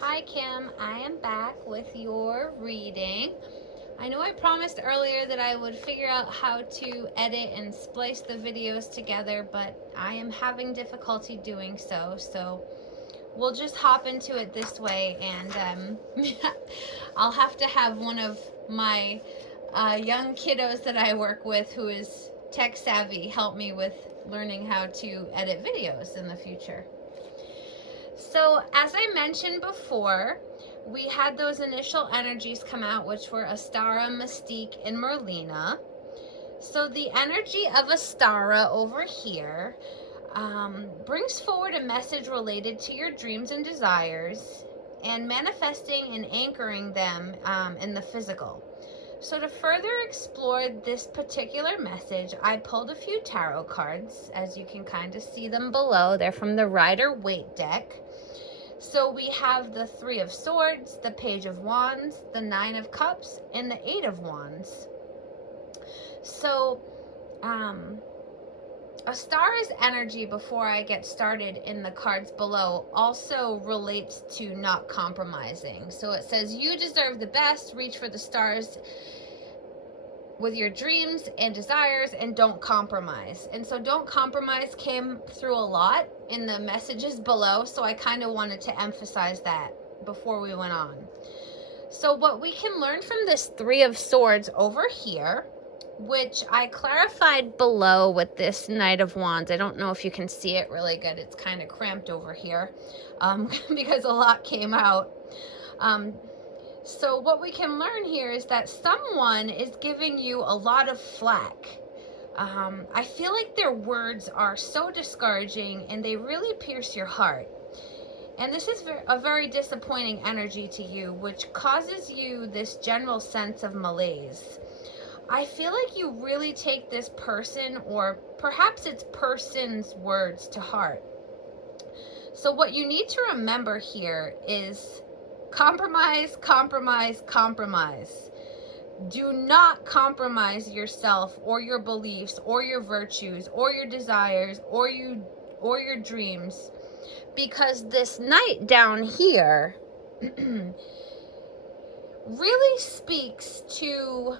Hi Kim, I am back with your reading. I know I promised earlier that I would figure out how to edit and splice the videos together, but I am having difficulty doing so. So we'll just hop into it this way, and I'll have to have one of my young kiddos that I work with who is tech savvy help me with learning how to edit videos in the future. So, as I mentioned before, we had those initial energies come out, which were Astara, Mystique, and Merlina. So, the energy of Astara over here brings forward a message related to your dreams and desires and manifesting and anchoring them in the physical. So, to further explore this particular message, I pulled a few tarot cards. As you can kind of see them below, they're from the Rider-Waite deck. So we have the Three of Swords, the Page of Wands, the Nine of Cups, and the Eight of Wands. So, Astara's energy, before I get started in the cards below, also relates to not compromising. So it says, you deserve the best, reach for the stars with your dreams and desires, and don't compromise. And so don't compromise came through a lot in the messages below, so I kind of wanted to emphasize that before we went on. So what we can learn from this Three of Swords over here, which I clarified below with this Knight of Wands. I don't know if you can see it really good. It's kind of cramped over here because a lot came out. So what we can learn here is that someone is giving you a lot of flack. I feel like their words are so discouraging and they really pierce your heart. And this is a very disappointing energy to you, which causes you this general sense of malaise. I feel like you really take this person, or perhaps it's person's words, to heart. So what you need to remember here is compromise, compromise, compromise. Do not compromise yourself or your beliefs or your virtues or your desires or your dreams, because this Knight down here really speaks to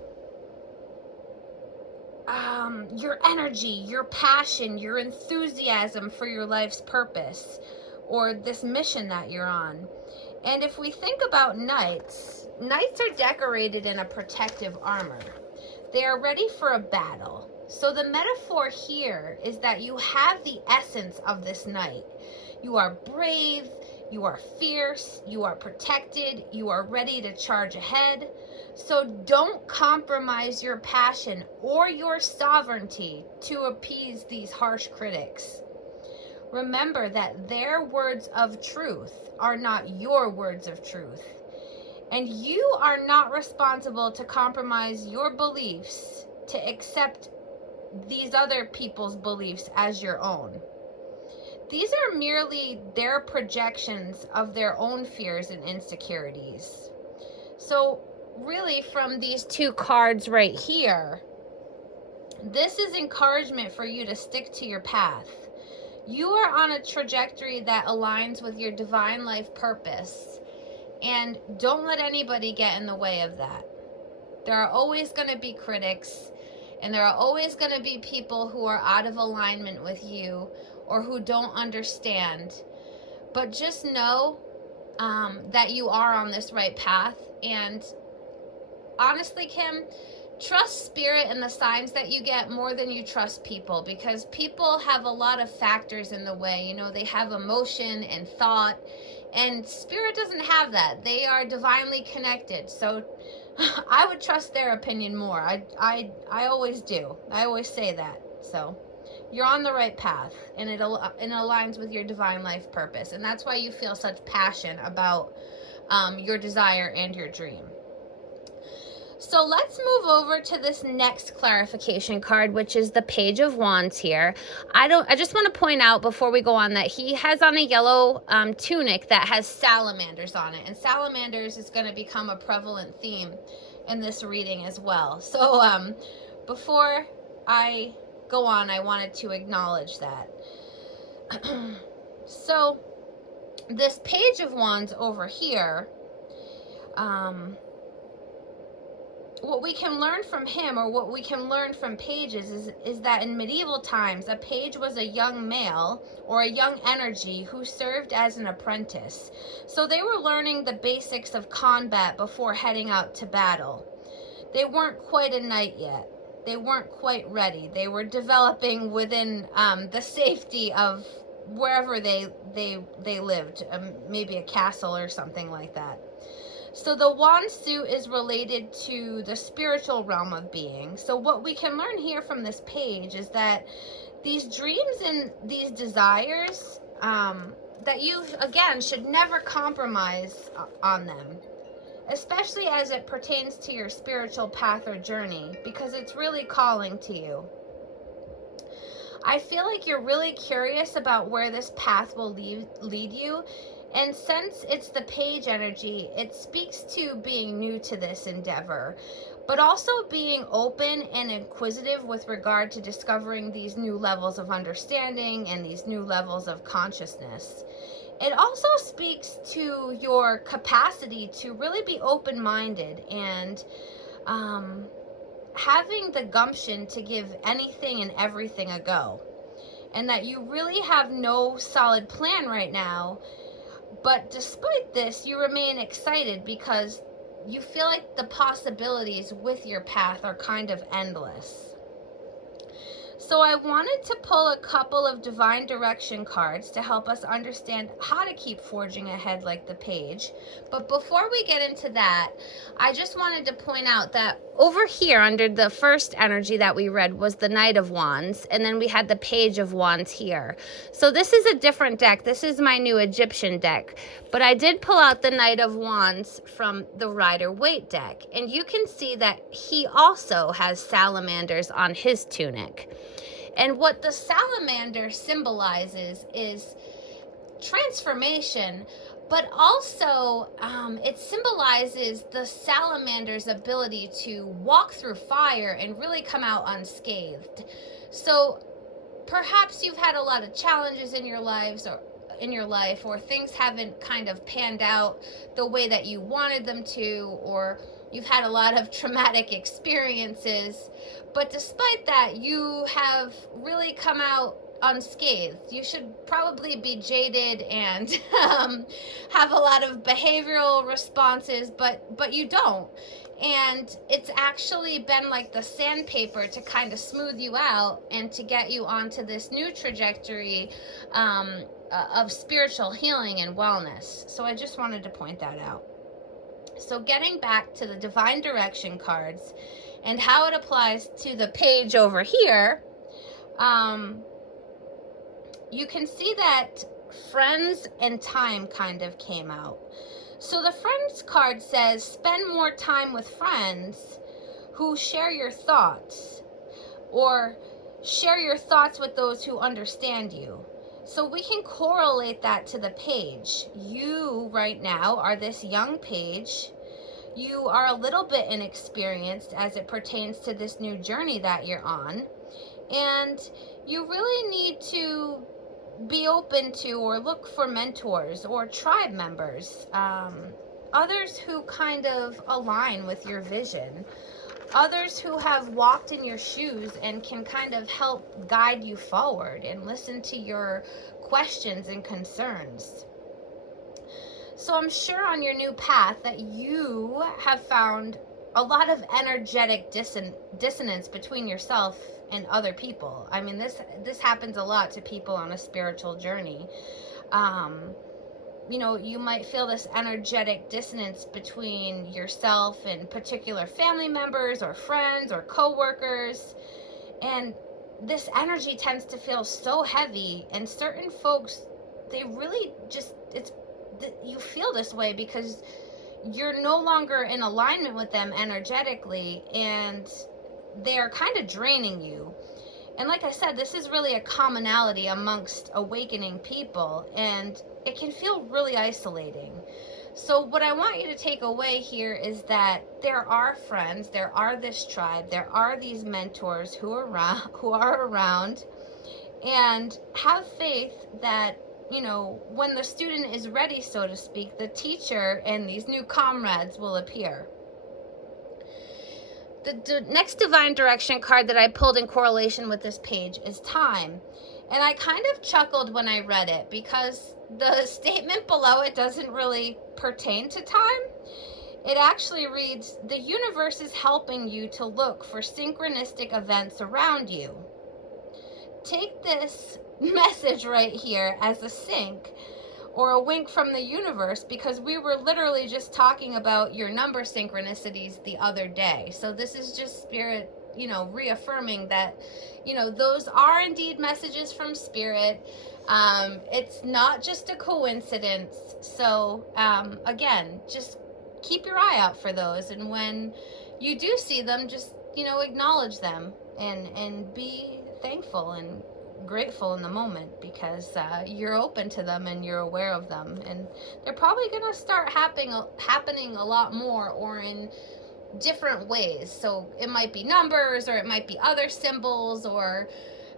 your energy, your passion, your enthusiasm for your life's purpose or this mission that you're on. And if we think about knights are decorated in a protective armor. They are ready for a battle. So the metaphor here is that you have the essence of this knight. You are brave, you are fierce, you are protected, you are ready to charge ahead. So don't compromise your passion or your sovereignty to appease these harsh critics. Remember that their words of truth are not your words of truth. And you are not responsible to compromise your beliefs to accept these other people's beliefs as your own. These are merely their projections of their own fears and insecurities. So really, from these two cards right here, this is encouragement for you to stick to your path. You are on a trajectory that aligns with your divine life purpose, and don't let anybody get in the way of that. There are always going to be critics, and there are always going to be people who are out of alignment with you or who don't understand. But just know that you are on this right path. And honestly, Kim, trust spirit and the signs that you get more than you trust people, because people have a lot of factors in the way. You know, they have emotion and thought, and spirit doesn't have that. They are divinely connected. So I would trust their opinion more. I always do. I always say that. So you're on the right path, and it aligns with your divine life purpose. And that's why you feel such passion about your desire and your dream. So let's move over to this next clarification card, which is the Page of Wands here. I just want to point out before we go on that he has on a yellow tunic that has salamanders on it. And salamanders is going to become a prevalent theme in this reading as well. So before I go on, I wanted to acknowledge that. So this Page of Wands over here, what we can learn from him, or what we can learn from pages, is that in medieval times, a page was a young male or a young energy who served as an apprentice. So they were learning the basics of combat before heading out to battle. They weren't quite a knight yet. They weren't quite ready. They were developing within the safety of wherever they lived, maybe a castle or something like that. So the wand suit is related to the spiritual realm of being. So what we can learn here from this page is that these dreams and these desires, that you, again, should never compromise on them, especially as it pertains to your spiritual path or journey, because it's really calling to you. I feel like you're really curious about where this path will lead you. And since it's the page energy, it speaks to being new to this endeavor, but also being open and inquisitive with regard to discovering these new levels of understanding and these new levels of consciousness. It also speaks to your capacity to really be open-minded and having the gumption to give anything and everything a go. And that you really have no solid plan right now, but despite this, you remain excited because you feel like the possibilities with your path are kind of endless. So I wanted to pull a couple of divine direction cards to help us understand how to keep forging ahead like the page. But before we get into that, I just wanted to point out that over here under the first energy that we read was the Knight of Wands, and then we had the Page of Wands here. So this is a different deck. This is my new Egyptian deck. But I did pull out the Knight of Wands from the Rider-Waite deck, and you can see that he also has salamanders on his tunic. And what the salamander symbolizes is transformation, but also it symbolizes the salamander's ability to walk through fire and really come out unscathed. So perhaps you've had a lot of challenges in your life, or things haven't kind of panned out the way that you wanted them to, or you've had a lot of traumatic experiences, but despite that, you have really come out unscathed. You should probably be jaded and have a lot of behavioral responses, but you don't. And it's actually been like the sandpaper to kind of smooth you out and to get you onto this new trajectory of spiritual healing and wellness. So I just wanted to point that out. So getting back to the divine direction cards and how it applies to the page over here, you can see that friends and time kind of came out. So the friends card says, spend more time with friends who share your thoughts, or share your thoughts with those who understand you. So we can correlate that to the page. You right now are this young page. You are a little bit inexperienced as it pertains to this new journey that you're on. And you really need to be open to or look for mentors or tribe members, others who kind of align with your vision, others who have walked in your shoes and can kind of help guide you forward and listen to your questions and concerns. So I'm sure on your new path that you have found a lot of energetic dissonance between yourself and other people. I mean, this happens a lot to people on a spiritual journey. You know, you might feel this energetic dissonance between yourself and particular family members or friends or co-workers. And this energy tends to feel so heavy, and certain folks, they really just, you feel this way because you're no longer in alignment with them energetically, and they're kind of draining you. And like I said, this is really a commonality amongst awakening people, and it can feel really isolating. So what I want you to take away here is that there are friends, there are this tribe, there are these mentors who are around, and have faith that when the student is ready, so to speak, the teacher and these new comrades will appear. The next divine direction card that I pulled in correlation with this page is time. And I kind of chuckled when I read it because the statement below it doesn't really pertain to time. It actually reads, the universe is helping you to look for synchronistic events around you. Take this message right here as a sync or a wink from the universe, because we were literally just talking about your number synchronicities the other day. So this is just spirit, reaffirming that, those are indeed messages from spirit. It's not just a coincidence. So again, just keep your eye out for those. And when you do see them, just, acknowledge them and be thankful and grateful in the moment, because you're open to them and you're aware of them, and they're probably going to start happening a lot more, or in different ways. So it might be numbers, or it might be other symbols, or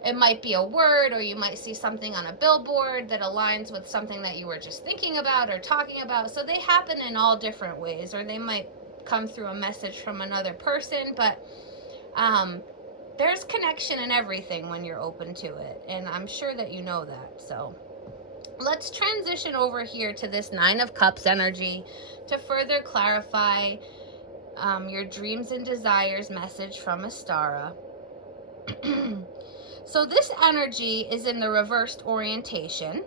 it might be a word, or you might see something on a billboard that aligns with something that you were just thinking about or talking about. So they happen in all different ways, or they might come through a message from another person, but there's connection in everything when you're open to it, and I'm sure that you know that. So let's transition over here to this Nine of Cups energy to further clarify your dreams and desires message from Astara. So this energy is in the reversed orientation,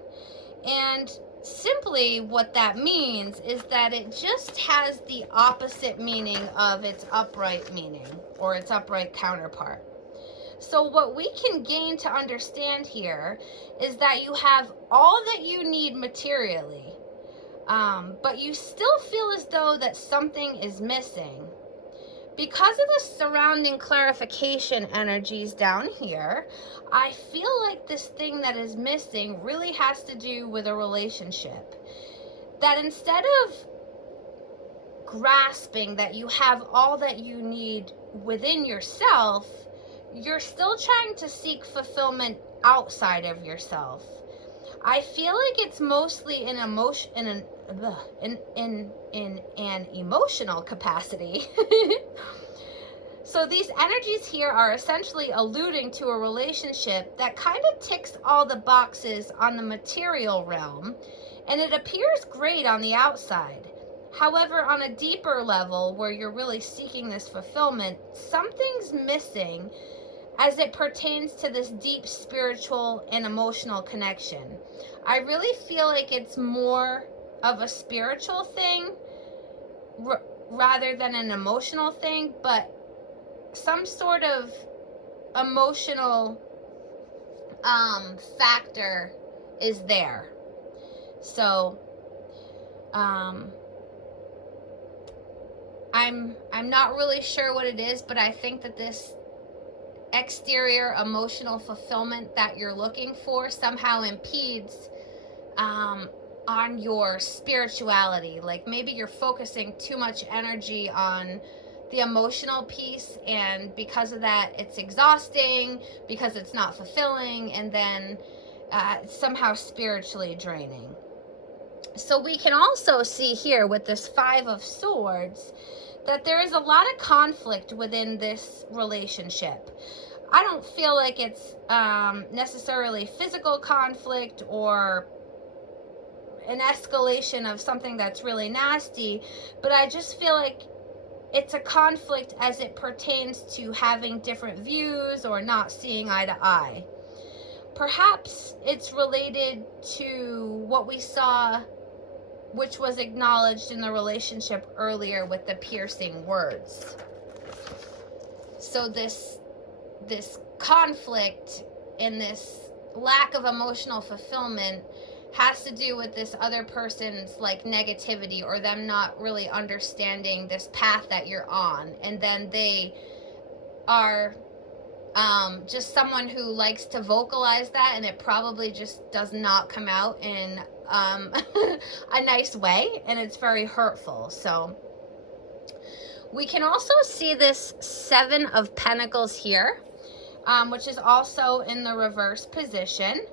and simply what that means is that it just has the opposite meaning of its upright meaning, or its upright counterpart. So what we can gain to understand here is that you have all that you need materially, but you still feel as though that something is missing. Because of the surrounding clarification energies down here, I feel like this thing that is missing really has to do with a relationship. That instead of grasping that you have all that you need within yourself, you're still trying to seek fulfillment outside of yourself. I feel like it's mostly in an emotional capacity. So these energies here are essentially alluding to a relationship that kind of ticks all the boxes on the material realm, and it appears great on the outside. However, on a deeper level where you're really seeking this fulfillment, something's missing as it pertains to this deep spiritual and emotional connection. I really feel like it's more of a spiritual thing rather than an emotional thing, but some sort of emotional factor is there. So I'm not really sure what it is, but I think that this exterior emotional fulfillment that you're looking for somehow impedes on your spirituality. Like maybe you're focusing too much energy on the emotional piece, and because of that it's exhausting, because it's not fulfilling, and then somehow spiritually draining. So we can also see here with this Five of Swords that there is a lot of conflict within this relationship. I don't feel like it's necessarily physical conflict or an escalation of something that's really nasty, but I just feel like it's a conflict as it pertains to having different views or not seeing eye to eye. Perhaps it's related to what we saw, which was acknowledged in the relationship earlier with the piercing words. So this conflict and this lack of emotional fulfillment has to do with this other person's like negativity, or them not really understanding this path that you're on, and then they are just someone who likes to vocalize that, and it probably just does not come out in a nice way, and it's very hurtful. So we can also see this Seven of Pentacles here, which is also in the reverse position.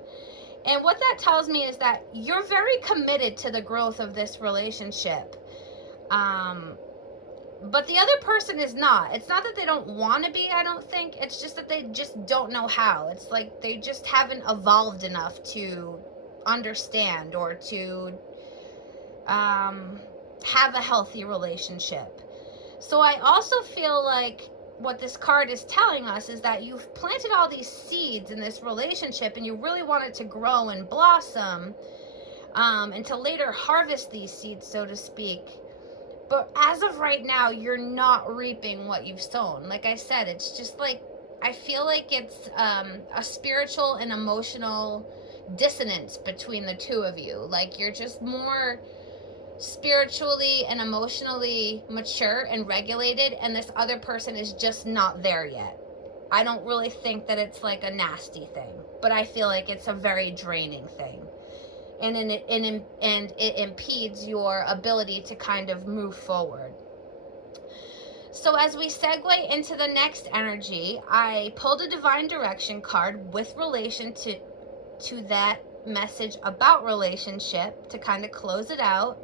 And what that tells me is that you're very committed to the growth of this relationship. But the other person is not. It's not that they don't want to be, I don't think. It's just that they just don't know how. It's like they just haven't evolved enough to understand or to have a healthy relationship. So I also feel like what this card is telling us is that you've planted all these seeds in this relationship and you really want it to grow and blossom, and to later harvest these seeds, so to speak. But as of right now, you're not reaping what you've sown. Like I said, it's just like, I feel like it's a spiritual and emotional dissonance between the two of you. Like you're just more spiritually and emotionally mature and regulated, and this other person is just not there yet. I don't really think that it's like a nasty thing, but I feel like it's a very draining thing. And it impedes your ability to kind of move forward. So as we segue into the next energy, I pulled a divine direction card with relation to that message about relationship to kind of close it out,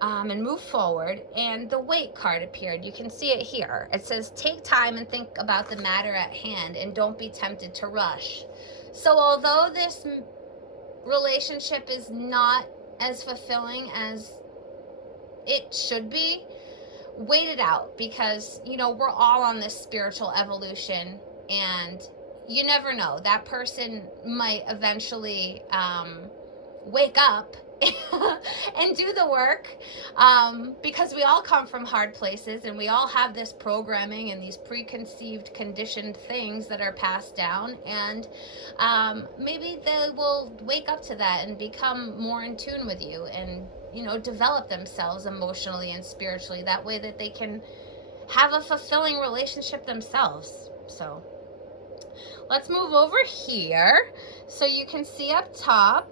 and move forward. And the wait card appeared. You can see it here. It says, take time and think about the matter at hand and don't be tempted to rush. So although this relationship is not as fulfilling as it should be, wait it out, because we're all on this spiritual evolution, and you never know, that person might eventually wake up and do the work, because we all come from hard places and we all have this programming and these preconceived conditioned things that are passed down, and maybe they will wake up to that and become more in tune with you and develop themselves emotionally and spiritually, that way that they can have a fulfilling relationship themselves. So let's move over here. So you can see up top,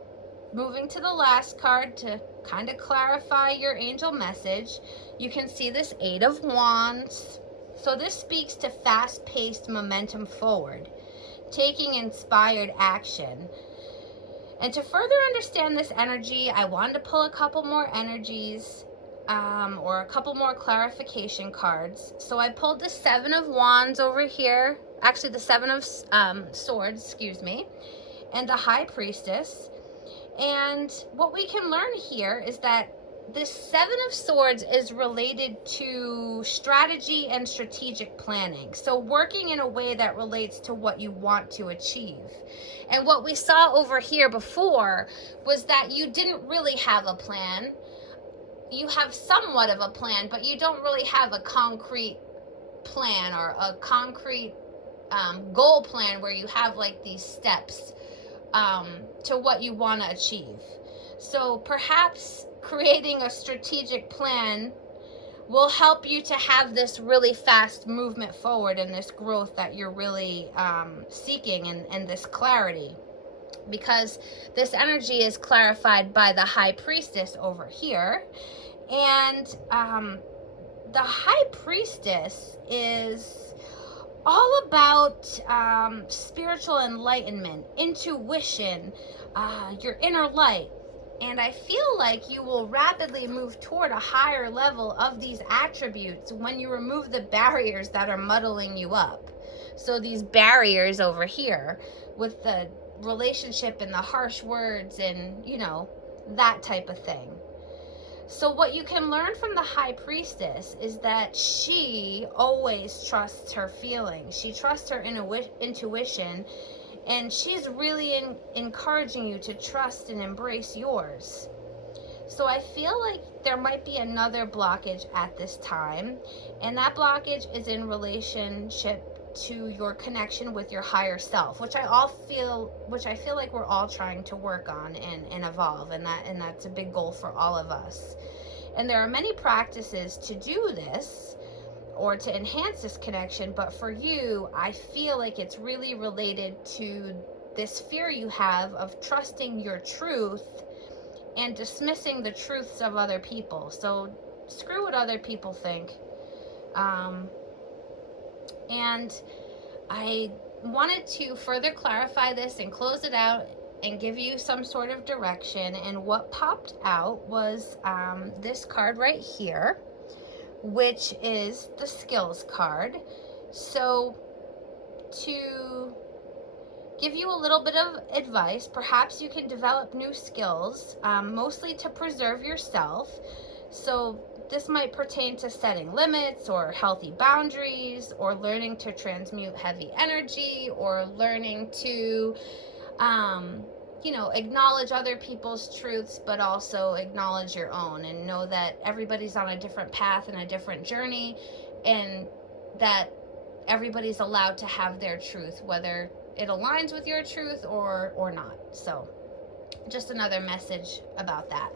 moving to the last card to kind of clarify your angel message, you can see this 8 of Wands. So this speaks to fast-paced momentum forward, taking inspired action. And to further understand this energy, I wanted to pull a couple more energies, or a couple more clarification cards. So I pulled the 7 of Wands over here, actually the 7 of Swords, excuse me, and the High Priestess. And what we can learn here is that this 7 of Swords is related to strategy and strategic planning. So working in a way that relates to what you want to achieve. And what we saw over here before was that you didn't really have a plan. You have somewhat of a plan, but you don't really have a concrete plan or a concrete goal plan where you have like these steps to what you want to achieve. So perhaps creating a strategic plan will help you to have this really fast movement forward and this growth that you're really seeking, and this clarity, because this energy is clarified by the High Priestess over here. And the High Priestess is all about spiritual enlightenment, intuition, your inner light. And I feel like you will rapidly move toward a higher level of these attributes when you remove the barriers that are muddling you up. So these barriers over here with the relationship and the harsh words and, that type of thing. So what you can learn from the High Priestess is that she always trusts her feelings. She trusts her intuition, and she's really encouraging you to trust and embrace yours. So I feel like there might be another blockage at this time, and that blockage is in relationship to your connection with your higher self, which I feel like we're all trying to work on and evolve, and that's a big goal for all of us. And there are many practices to do this or to enhance this connection, but for you, I feel like it's really related to this fear you have of trusting your truth and dismissing the truths of other people. So screw what other people think. And I wanted to further clarify this and close it out and give you some sort of direction. And what popped out was this card right here, which is the skills card. So to give you a little bit of advice, perhaps you can develop new skills, mostly to preserve yourself. So this might pertain to setting limits or healthy boundaries, or learning to transmute heavy energy, or learning to acknowledge other people's truths, but also acknowledge your own, and know that everybody's on a different path and a different journey, and that everybody's allowed to have their truth, whether it aligns with your truth or not. So just another message about that.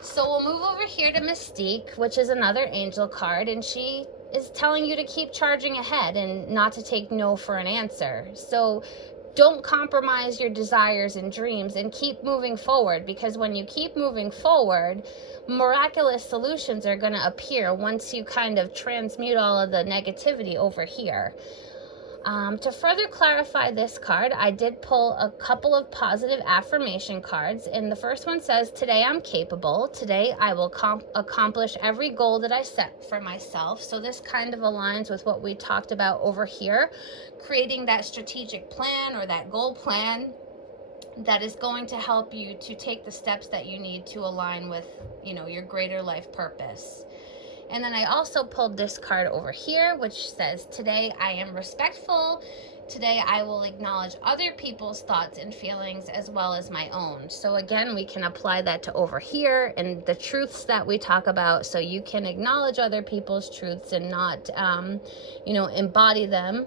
So we'll move over here to Mystique, which is another angel card, and she is telling you to keep charging ahead and not to take no for an answer. So don't compromise your desires and dreams, and keep moving forward, because when you keep moving forward, miraculous solutions are going to appear once you kind of transmute all of the negativity over here. To further clarify this card, I did pull a couple of positive affirmation cards, and the first one says, today I'm capable. Today I will accomplish every goal that I set for myself. So this kind of aligns with what we talked about over here, creating that strategic plan or that goal plan that is going to help you to take the steps that you need to align with, your greater life purpose. And then I also pulled this card over here, which says, today I am respectful. Today I will acknowledge other people's thoughts and feelings as well as my own. So again, we can apply that to over here and the truths that we talk about. So you can acknowledge other people's truths and not, embody them.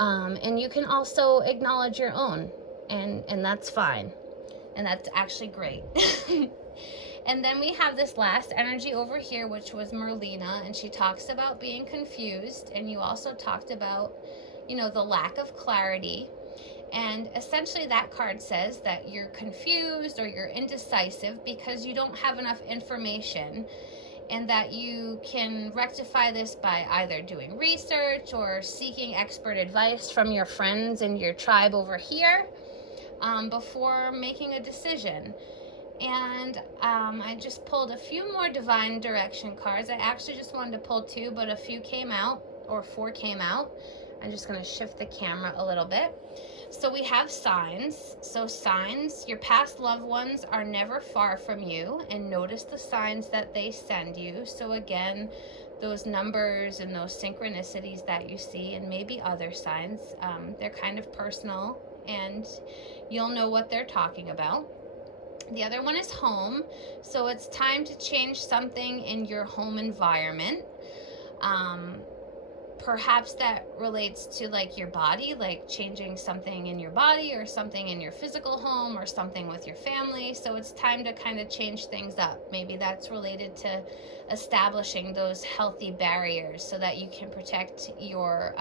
And you can also acknowledge your own, and that's fine. And that's actually great. And then we have this last energy over here, which was Merlina, and she talks about being confused, and you also talked about, the lack of clarity. And essentially that card says that you're confused or you're indecisive because you don't have enough information, and that you can rectify this by either doing research or seeking expert advice from your friends and your tribe over here before making a decision. And I just pulled a few more divine direction cards. I actually just wanted to pull 2, but a few came out, or 4 came out. I'm just going to shift the camera a little bit. So we have signs. So signs, your past loved ones are never far from you, and notice the signs that they send you. So again, those numbers and those synchronicities that you see, and maybe other signs, they're kind of personal, and you'll know what they're talking about. The other one is home. So it's time to change something in your home environment. Perhaps that relates to like your body, like changing something in your body or something in your physical home or something with your family. So it's time to kind of change things up. Maybe that's related to establishing those healthy barriers so that you can protect your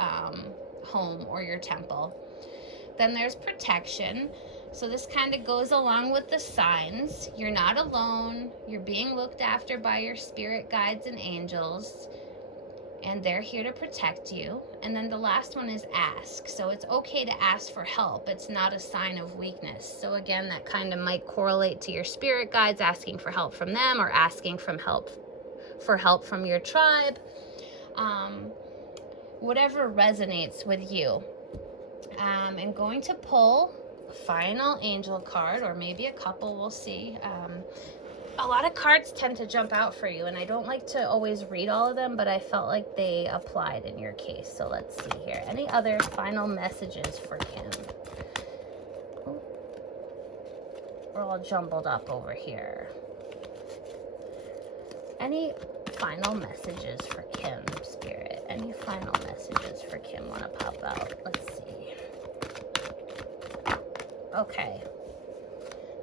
home or your temple. Then there's protection. So this kind of goes along with the signs. You're not alone. You're being looked after by your spirit guides and angels, and they're here to protect you. And then the last one is ask. So it's okay to ask for help. It's not a sign of weakness. So again, that kind of might correlate to your spirit guides, asking for help from them, or asking for help from your tribe. Whatever resonates with you. I'm going to pull a final angel card, or maybe a couple, we'll see. A lot of cards tend to jump out for you, and I don't like to always read all of them, but I felt like they applied in your case. So let's see here. Any other final messages for Kim? Ooh. We're all jumbled up over here. Any final messages for Kim, Spirit? Any final messages for Kim want to pop out? Let's see. Okay.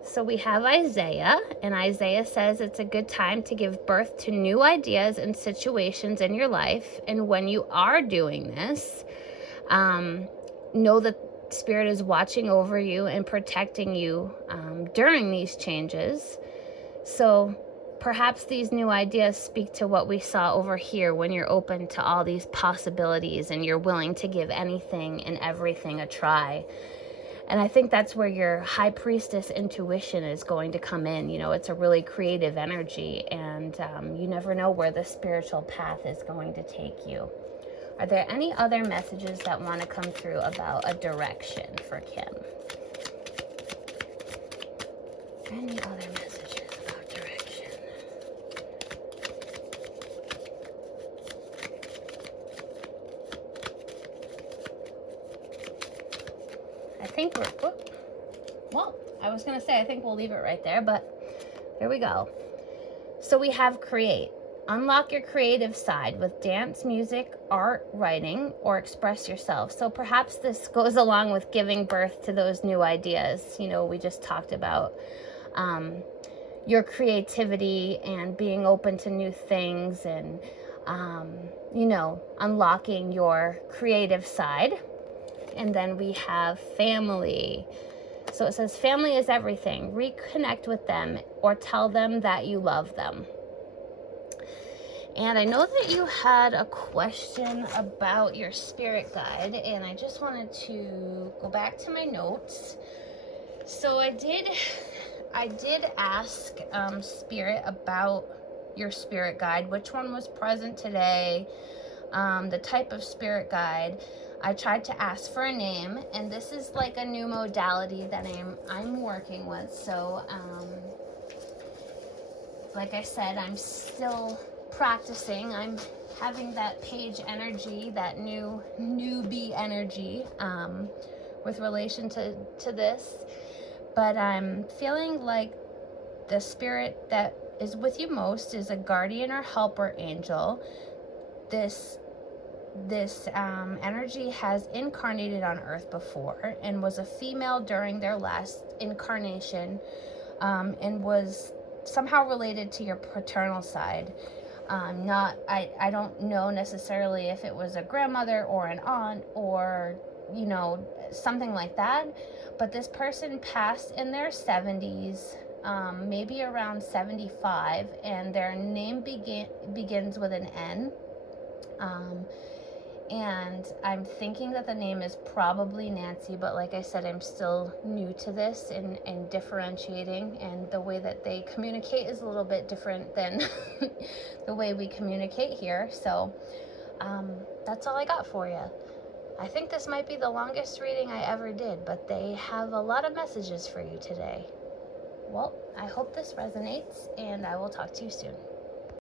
So we have Isaiah, and Isaiah says it's a good time to give birth to new ideas and situations in your life. And when you are doing this, know that Spirit is watching over you and protecting you during these changes. So perhaps these new ideas speak to what we saw over here, when you're open to all these possibilities and you're willing to give anything and everything a try. And I think that's where your high priestess intuition is going to come in. You know, it's a really creative energy, and you never know where the spiritual path is going to take you. Are there any other messages that want to come through about a direction for Kim? Any other messages about direction? I think we're, well, I was going to say, I think we'll leave it right there, but here we go. So we have create. Unlock your creative side with dance, music, art, writing, or express yourself. So perhaps this goes along with giving birth to those new ideas. You know, we just talked about your creativity and being open to new things, and, you know, unlocking your creative side. And then we have family. So it says family is everything. Reconnect with them or tell them that you love them. And I know that you had a question about your spirit guide, and I just wanted to go back to my notes. So I did ask Spirit about your spirit guide, which one was present today, the type of spirit guide. I tried to ask for a name, and this is like a new modality that I'm working with. So like I said, I'm still practicing. I'm having that page energy, that newbie energy with relation to this. But I'm feeling like the spirit that is with you most is a guardian or helper angel. This energy has incarnated on Earth before and was a female during their last incarnation, and was somehow related to your paternal side. I don't know necessarily if it was a grandmother or an aunt or, you know, something like that. But this person passed in their 70s, maybe around 75, and their name begins with an N. And I'm thinking that the name is probably Nancy, but like I said, I'm still new to this and differentiating, and the way that they communicate is a little bit different than the way we communicate here. So that's all I got for you. I think this might be the longest reading I ever did, but they have a lot of messages for you today. Well, I hope this resonates, and I will talk to you soon.